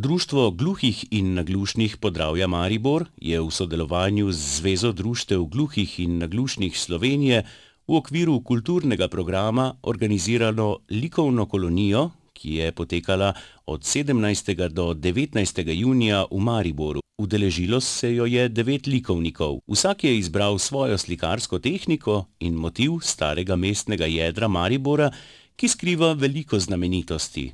Društvo gluhih in naglušnih Podravja Maribor je v sodelovanju z Zvezo društev gluhih in naglušnih Slovenije v okviru kulturnega programa organiziralo likovno kolonijo, ki je potekala od 17. do 19. junija v Mariboru. Udeležilo se jo je 9 likovnikov. Vsak je izbral svojo slikarsko tehniko in motiv starega mestnega jedra Maribora, ki skriva veliko znamenitosti.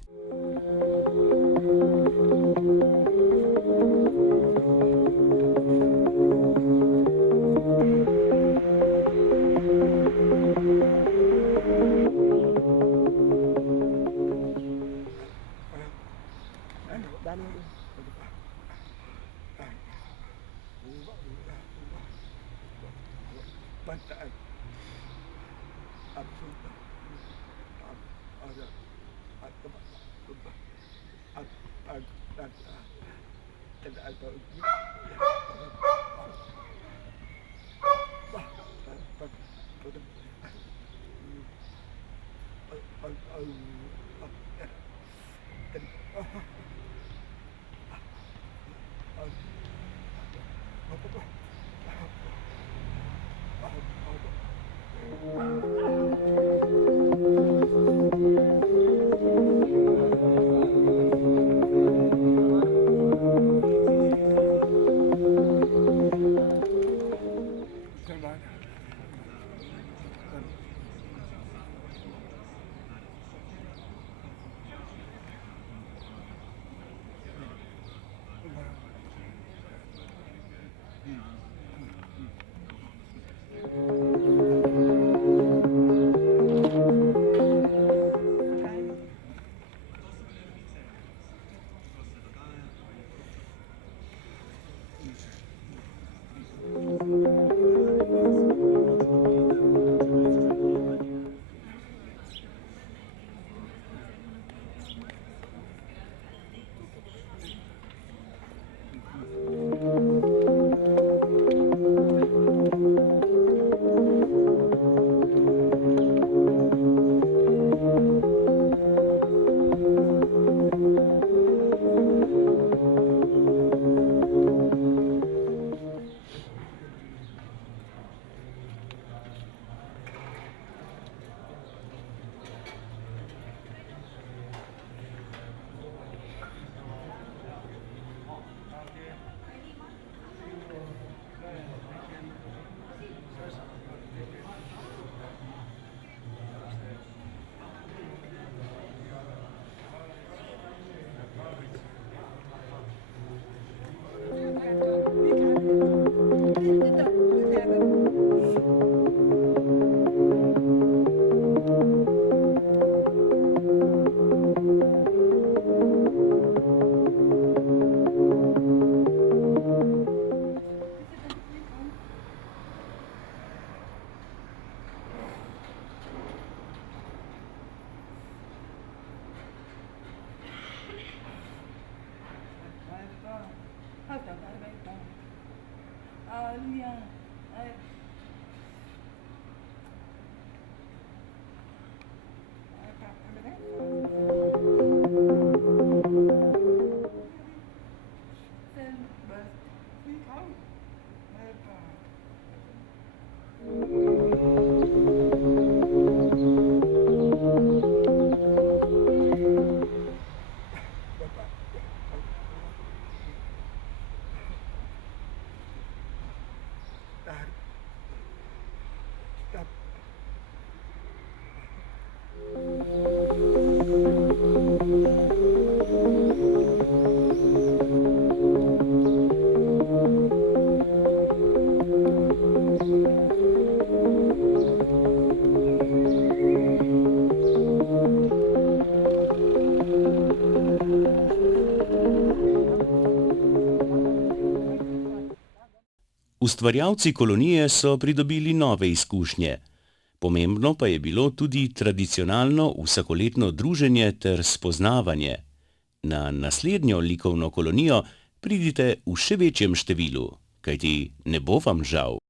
Ustvarjalci kolonije so pridobili nove izkušnje. Pomembno pa je bilo tudi tradicionalno vsakoletno druženje ter spoznavanje. Na naslednjo likovno kolonijo pridite v še večjem številu, kajti ne bo vam žal.